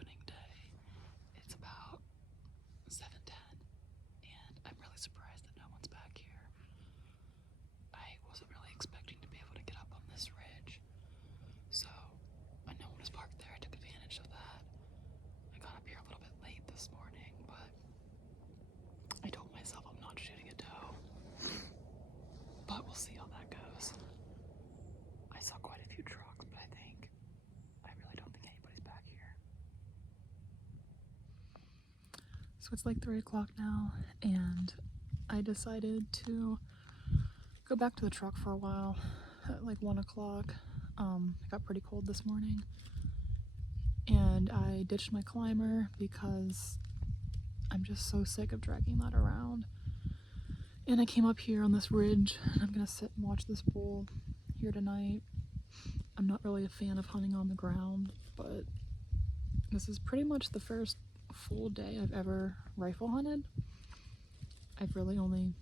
opening day. It's about 7:10, and I'm really surprised that no one's back here. I wasn't really expecting to be able to get up on this ridge, so when no one was parked there, I took advantage of that. I got up here a little bit late this morning, but I told myself I'm not shooting a doe, but we'll see how that goes. I saw quite a few trucks, but I really don't think anybody's back here. So it's like 3 o'clock now, and I decided to go back to the truck for a while at like 1 o'clock. It got pretty cold this morning, and I ditched my climber because I'm just so sick of dragging that around. And I came up here on this ridge, and I'm gonna sit and watch this bull here tonight. I'm not really a fan of hunting on the ground, but this is pretty much the first full day I've ever rifle hunted. I've really only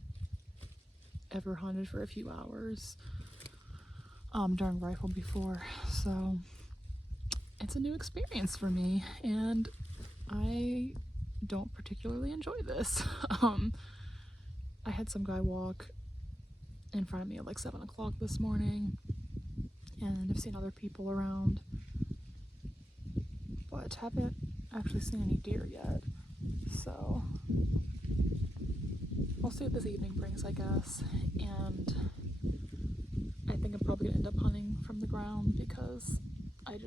ever hunted for a few hours during rifle before, so it's a new experience for me, and I don't particularly enjoy this. I had some guy walk in front of me at like 7 o'clock this morning, and I've seen other people around, but haven't actually seen any deer yet, so we'll see what this evening brings, I guess. And I think I'm probably gonna end up hunting from the ground because I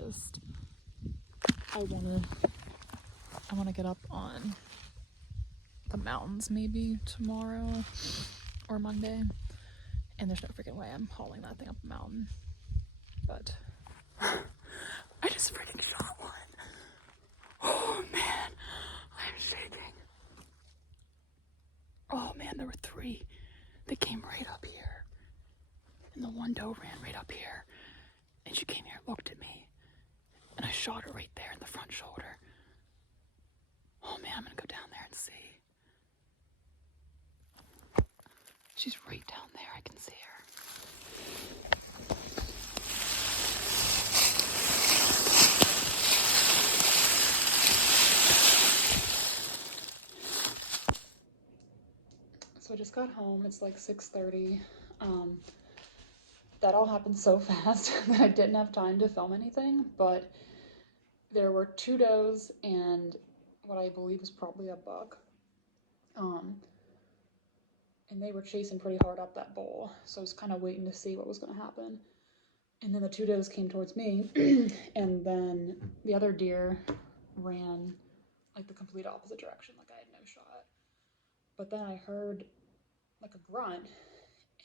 want to get up on the mountains maybe tomorrow or Monday, and there's no freaking way I'm hauling that thing up a mountain. But I just freaking shot one. Oh man, I'm shaking. Oh man, there were 3 that came right up here, and the one doe ran right up here, and she came here, looked at me, and I shot her right there in the front shoulder. Oh man, I'm gonna go down there and see. She's right down there, I can see her. So I just got home, it's like 6:30. That all happened so fast that I didn't have time to film anything, but there were 2 does and what I believe was probably a buck. And they were chasing pretty hard up that bowl, so I was kind of waiting to see what was going to happen. And then the 2 does came towards me, and then the other deer ran like the complete opposite direction, like I had no shot. But then I heard like a grunt,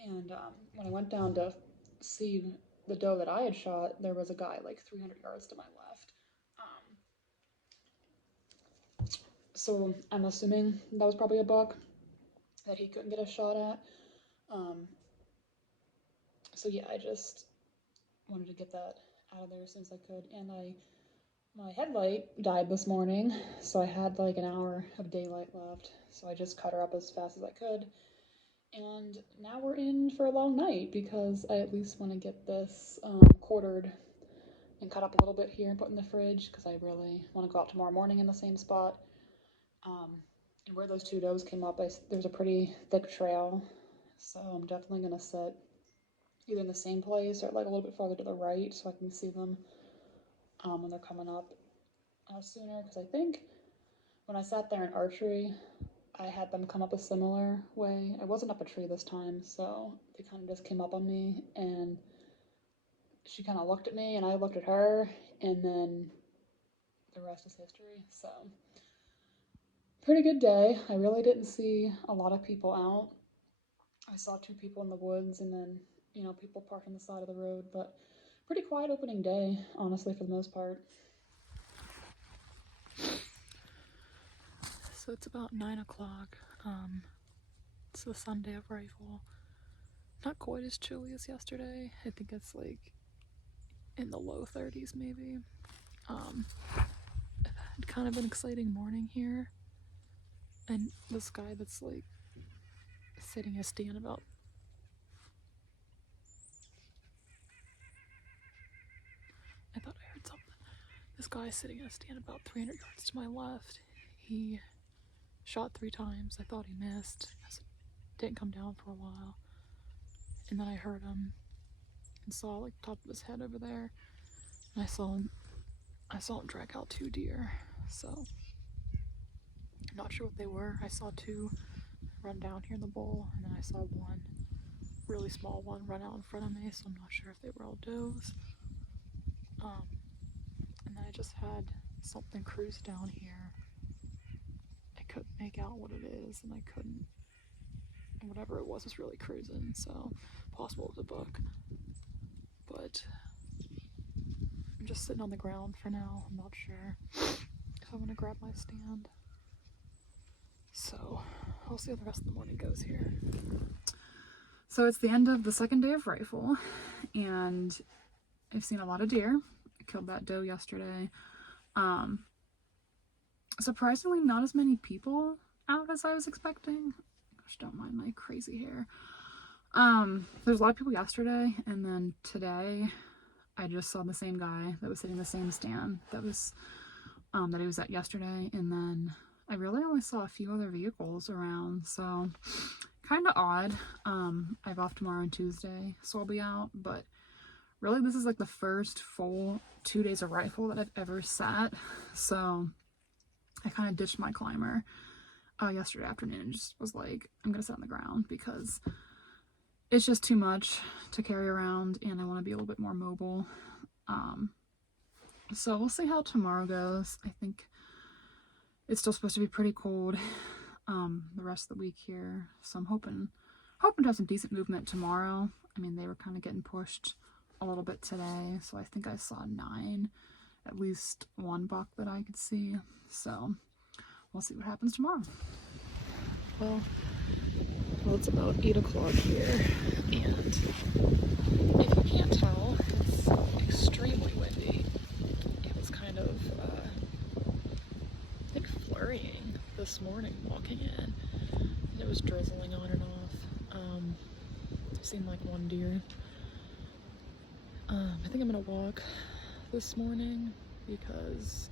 and when I went down to see the doe that I had shot, there was a guy like 300 yards to my left. So I'm assuming that was probably a buck that he couldn't get a shot at. So yeah, I just wanted to get that out of there as soon as I could. And my headlight died this morning, so I had like an hour of daylight left. So I just cut her up as fast as I could. And now we're in for a long night because I at least want to get this quartered and cut up a little bit here and put in the fridge because I really want to go out tomorrow morning in the same spot. And where those 2 does came up, there's a pretty thick trail, so I'm definitely going to sit either in the same place or like a little bit farther to the right so I can see them when they're coming up sooner, because I think when I sat there in archery, I had them come up a similar way. I wasn't up a tree this time, so they kind of just came up on me, and she kind of looked at me, and I looked at her, and then the rest is history. So, pretty good day. I really didn't see a lot of people out. I saw 2 people in the woods, and then, people parked on the side of the road, but pretty quiet opening day, honestly, for the most part. So it's about 9 o'clock. It's the Sunday of rifle. Not quite as chilly as yesterday. I think it's like in the low 30s maybe. I've had kind of an exciting morning here. And this guy that's like setting his stand about guy sitting in a stand about 300 yards to my left. He shot 3 times. I thought he missed. Didn't come down for a while. And then I heard him and saw like the top of his head over there. And I saw him drag out 2 deer. So I'm not sure what they were. I saw 2 run down here in the bowl, and then I saw 1 really small one run out in front of me, so I'm not sure if they were all does. And then I just had something cruise down here. I couldn't make out what it is, and whatever it was really cruising, so possible it was a buck. But I'm just sitting on the ground for now. I'm not sure if I'm gonna grab my stand. So I'll see how the rest of the morning goes here. So it's the end of the second day of rifle, and I've seen a lot of deer. I killed that doe yesterday. Surprisingly, not as many people out as I was expecting. Gosh, don't mind my crazy hair. There's a lot of people yesterday, and then today I just saw the same guy that was sitting in the same stand that he was at yesterday, and then I really only saw a few other vehicles around, so kind of odd. I have off tomorrow and Tuesday, so I'll be out, but really this is like the first full 2 days of rifle that I've ever sat, so I kind of ditched my climber yesterday afternoon and just was like, I'm gonna sit on the ground because it's just too much to carry around, and I want to be a little bit more mobile. So we'll see how tomorrow goes. I think it's still supposed to be pretty cold the rest of the week here, so I'm hoping to have some decent movement tomorrow. I mean, they were kind of getting pushed a little bit today, so I think I saw 9, at least 1 buck that I could see, so we'll see what happens tomorrow. Well, it's about 8 o'clock here, and if you can't tell, it's extremely windy. It was kind of, I think, flurrying this morning walking in, and it was drizzling on and off. I've seen like 1 deer. I think I'm gonna walk this morning because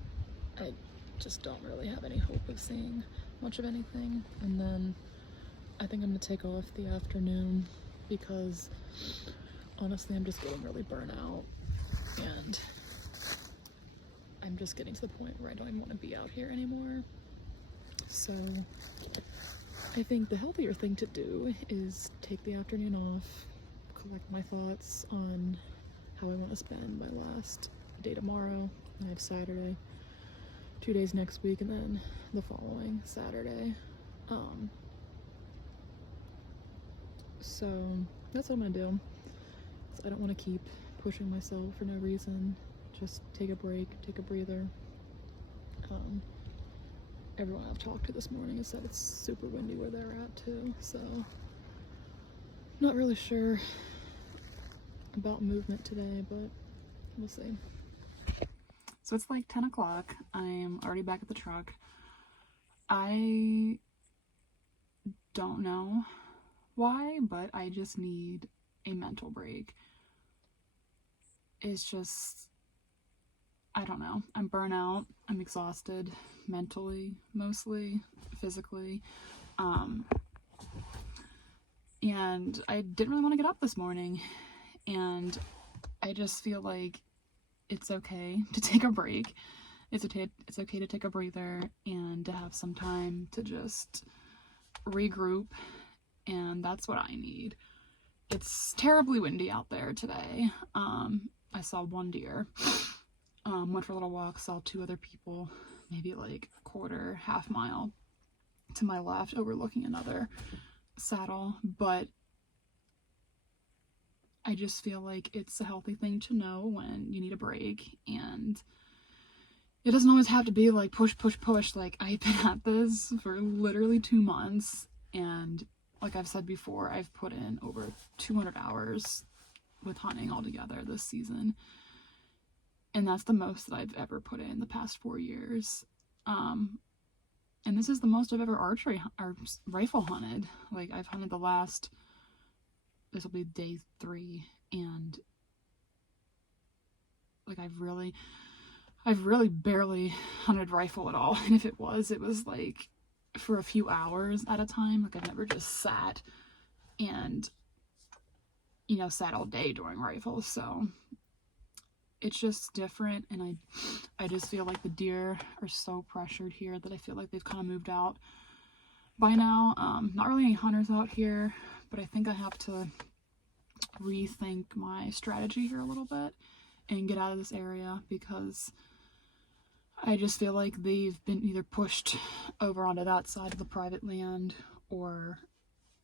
I just don't really have any hope of seeing much of anything, and then I think I'm gonna take off the afternoon because honestly I'm just getting really burnt out, and I'm just getting to the point where I don't even want to be out here anymore. So I think the healthier thing to do is take the afternoon off, collect my thoughts on how I want to spend my last day tomorrow. I have Saturday, 2 days next week, and then the following Saturday. So that's what I'm gonna do. So I don't want to keep pushing myself for no reason. Just take a break, take a breather. Everyone I've talked to this morning has said it's super windy where they're at too, so not really sure about movement today, but we'll see. So it's like 10 o'clock. I'm already back at the truck. I don't know why, but I just need a mental break. It's just, I don't know. I'm burnt out. I'm exhausted mentally, mostly, physically. And I didn't really want to get up this morning. And I just feel like it's okay to take a break. It's okay to take a breather and to have some time to just regroup. And that's what I need. It's terribly windy out there today. I saw 1 deer. Went for a little walk, saw 2 other people, maybe like a quarter, half mile to my left, overlooking another saddle, but I just feel like it's a healthy thing to know when you need a break, and it doesn't always have to be like push. Like, I've been at this for literally 2 months, and like I've said before, I've put in over 200 hours with hunting altogether this season. And that's the most that I've ever put in the past 4 years. And this is the most I've ever rifle hunted. Like, I've hunted this will be day 3, and like I've really barely hunted rifle at all. And if it was like for a few hours at a time. Like I've never just sat and, you know, sat all day during rifles. So it's just different. And I just feel like the deer are so pressured here that I feel like they've kind of moved out by now. Not really any hunters out here, but I think I have to rethink my strategy here a little bit and get out of this area, because I just feel like they've been either pushed over onto that side of the private land or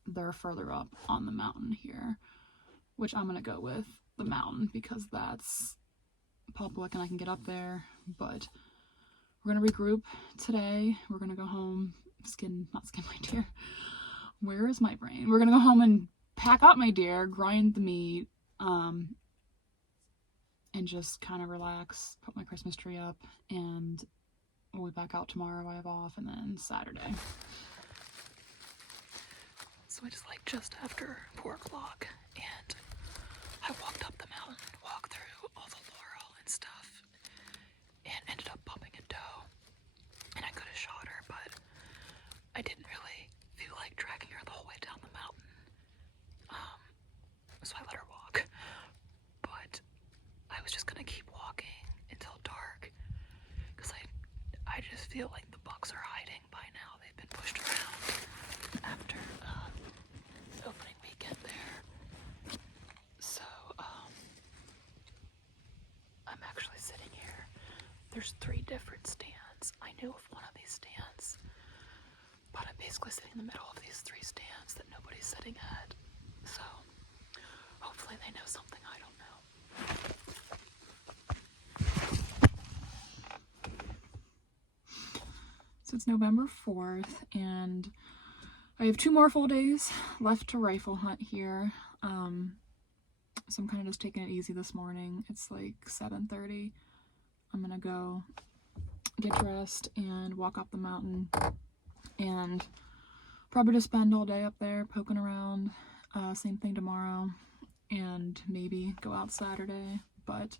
they're further up on the mountain here, which I'm gonna go with the mountain because that's public and I can get up there. But we're gonna regroup today. We're gonna go home, not skin my deer. Where is my brain? We're gonna go home and pack up my deer, grind the meat, and just kind of relax, put my Christmas tree up, and we'll be back out tomorrow. I have off, and then Saturday. So it's like just after 4 o'clock, and I walked up the mountain, walked through all the laurel and stuff, and ended up bumping a doe. And I could have shot her, but I didn't really feel like dragging her the whole way down the mountain. So I let her walk. But I was just gonna keep walking until dark, because I just feel like the bucks are hiding by now. They've been pushed around after opening weekend there. So I'm actually sitting here. There's 3 different stands. I knew of one of these stands, but I'm basically sitting in the middle of these 3 stands that nobody's sitting at. So hopefully they know something I don't know. So it's November 4th, and I have 2 more full days left to rifle hunt here. So I'm kind of just taking it easy this morning. It's like 7:30. I'm gonna go get dressed and walk up the mountain, and probably just spend all day up there poking around. Same thing tomorrow, and maybe go out Saturday. But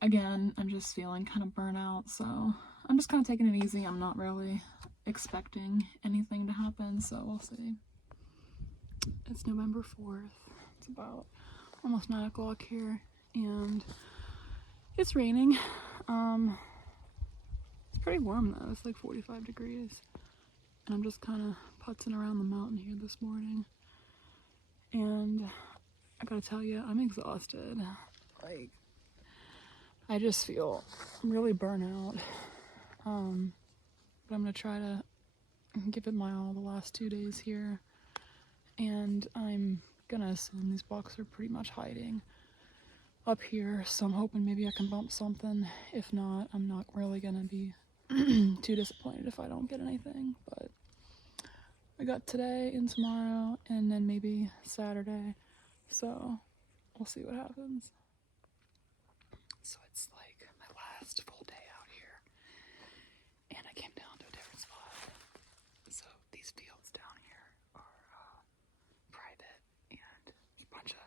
again, I'm just feeling kind of burnout, so I'm just kind of taking it easy. I'm not really expecting anything to happen, so we'll see. It's November 4th. It's about almost 9 o'clock here, and it's raining. It's pretty warm though. It's like 45 degrees. And I'm just kind of putzing around the mountain here this morning. And I gotta tell you, I'm exhausted. Like, I just feel really burnout. But I'm gonna try to give it my all the last 2 days here. And I'm gonna assume these bucks are pretty much hiding up here, so I'm hoping maybe I can bump something. If not, I'm not really gonna be too disappointed if I don't get anything. But I got today and tomorrow, and then maybe Saturday, so we'll see what happens. So it's like my last full day out here, and I came down to a different spot. So these fields down here are private, and there's a bunch of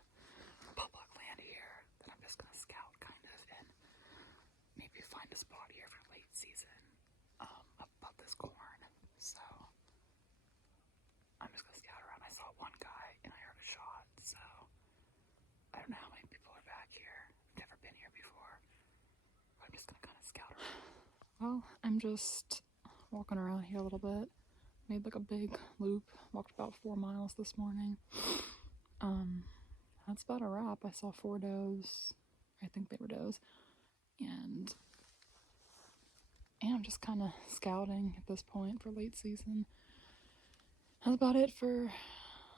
public land here that I'm just gonna scout kind of, and maybe find a spot here for late season above this corn. So I'm just gonna scout around. I saw one guy and I heard a shot, so I don't know how many people are back here. I've never been here before. I'm just gonna kind of scout around. Well, I'm just walking around here a little bit. Made like a big loop. Walked about 4 miles this morning. That's about a wrap. I saw 4 does. I think they were does. And I'm just kind of scouting at this point for late season. That's about it for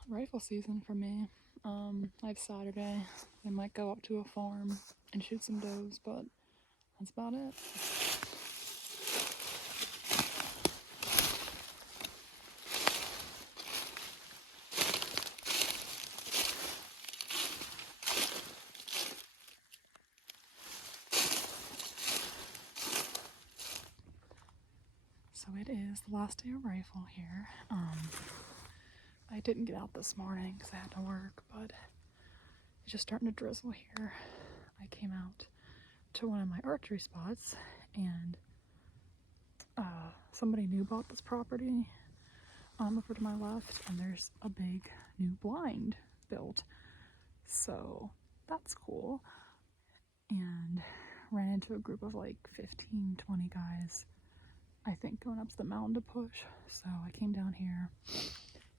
rifle season for me. I have Saturday. I might go up to a farm and shoot some does, but that's about it. So it is the last day of rifle here. I didn't get out this morning because I had to work, but it's just starting to drizzle here. I came out to one of my archery spots, and somebody new bought this property over to my left, and there's a big new blind built, so that's cool. And ran into a group of like 15, 20 guys, I think, going up to the mountain to push. So I came down here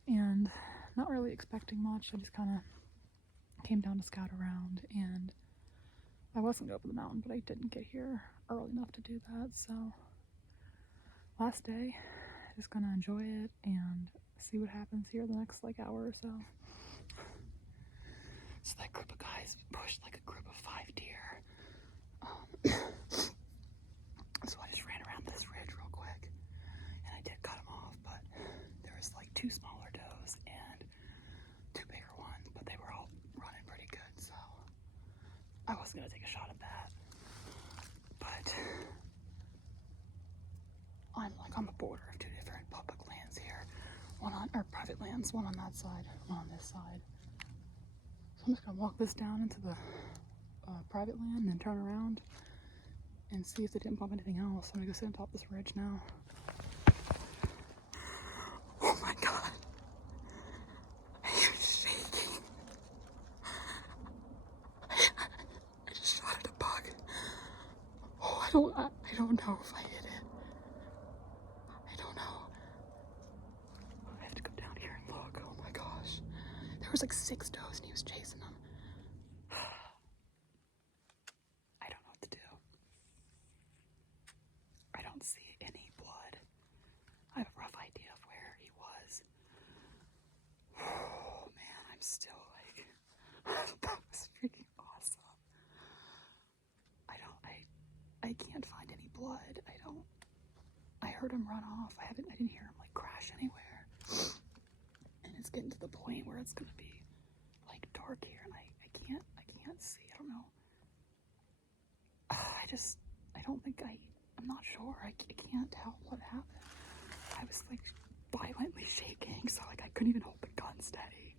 and not really expecting much. I just kind of came down to scout around, and I was gonna go up the mountain, but I didn't get here early enough to do that. So last day, just gonna enjoy it and see what happens here the next like hour or so. So that group of guys pushed like a group of 5 deer. So I just ran around this ridge real quick, and I did cut them off, but there was like 2 smaller does and 2 bigger ones, but they were all running pretty good, so I wasn't gonna take a shot at that. But I'm like on the border of 2 different public lands here, or private lands, one on that side, one on this side. So I'm just gonna walk this down into the private land and then turn around and see if they didn't bump anything else. I'm gonna go sit on top of this ridge now. Oh my god. I am shaking. I just shot at a bug. Oh, I don't know if I hit it. I don't know. I have to go down here and look. Oh my gosh. There was like 6 does and he was chasing them. I don't know what to do. I don't see any blood. I have a rough idea of where he was. Oh man, I'm still like, that was freaking awesome. I can't find any blood. I heard him run off. I didn't hear him like crash anywhere. And it's getting to the point where it's gonna be like dark here, and I can't see. I don't know. I'm not sure. I can't tell what happened. I was like violently shaking, so like I couldn't even hold the gun steady.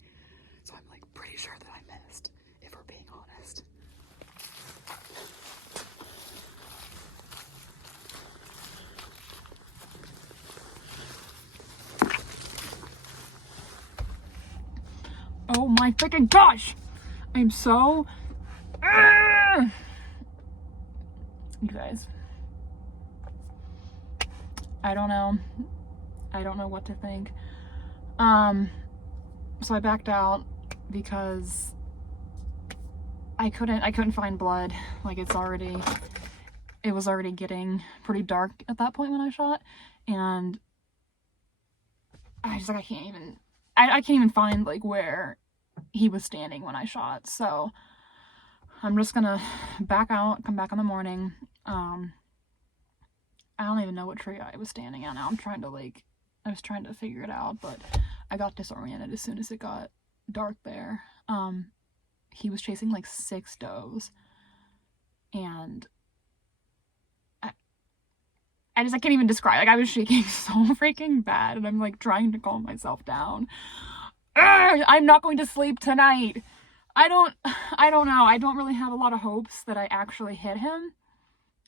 So I'm like pretty sure that I missed, if we're being honest. Oh my freaking gosh! I'm so... You guys. I don't know what to think. So I backed out because I couldn't find blood. Like it was already getting pretty dark at that point when I shot, and I just like I can't even find like where he was standing when I shot. So I'm just gonna back out, come back in the morning. I don't even know what tree I was standing on now. I was trying to figure it out, but I got disoriented as soon as it got dark there. He was chasing like 6 does, and I can't even describe. Like I was shaking so freaking bad, and I'm like trying to calm myself down. I'm not going to sleep tonight. I don't know. I don't really have a lot of hopes that I actually hit him.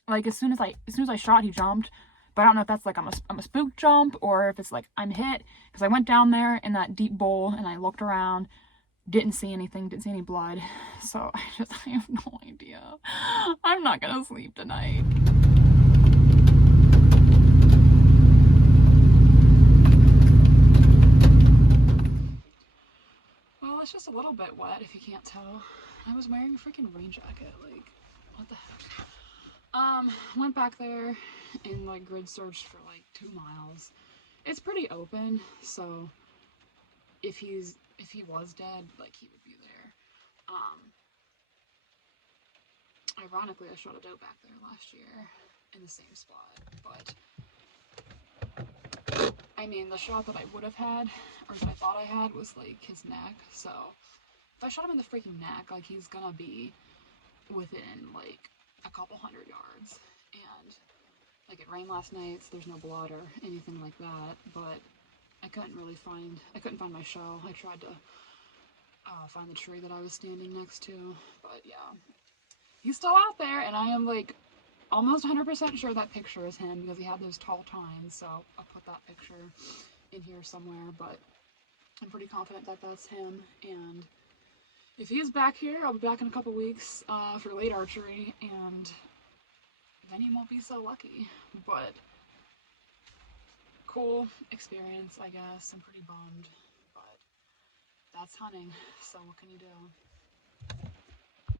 Like as soon as I shot, he jumped, but I don't know if that's like I'm a spook jump or if it's like I'm hit, because I went down there in that deep bowl and I looked around, didn't see anything, didn't see any blood. So I have no idea. I'm not gonna sleep tonight. Well, it's just a little bit wet if you can't tell. I was wearing a freaking rain jacket. Like, what the heck? Went back there and like grid searched for like 2 miles. It's pretty open, so if he was dead, like he would be there. Ironically, I shot a doe back there last year in the same spot, but I mean, the shot that I would have had, or that I thought I had, was like his neck. So if I shot him in the freaking neck, like he's gonna be within like a couple 100 yards. And like it rained last night, so there's no blood or anything like that, but I couldn't find my shell. I tried to find the tree that I was standing next to, but yeah, he's still out there, and I am like almost 100% sure that picture is him because he had those tall tines. So I'll put that picture in here somewhere, but I'm pretty confident that that's him. And if he is back here, I'll be back in a couple weeks for late archery, and then he won't be so lucky. But cool experience, I guess. I'm pretty bummed, but that's hunting. So what can you do?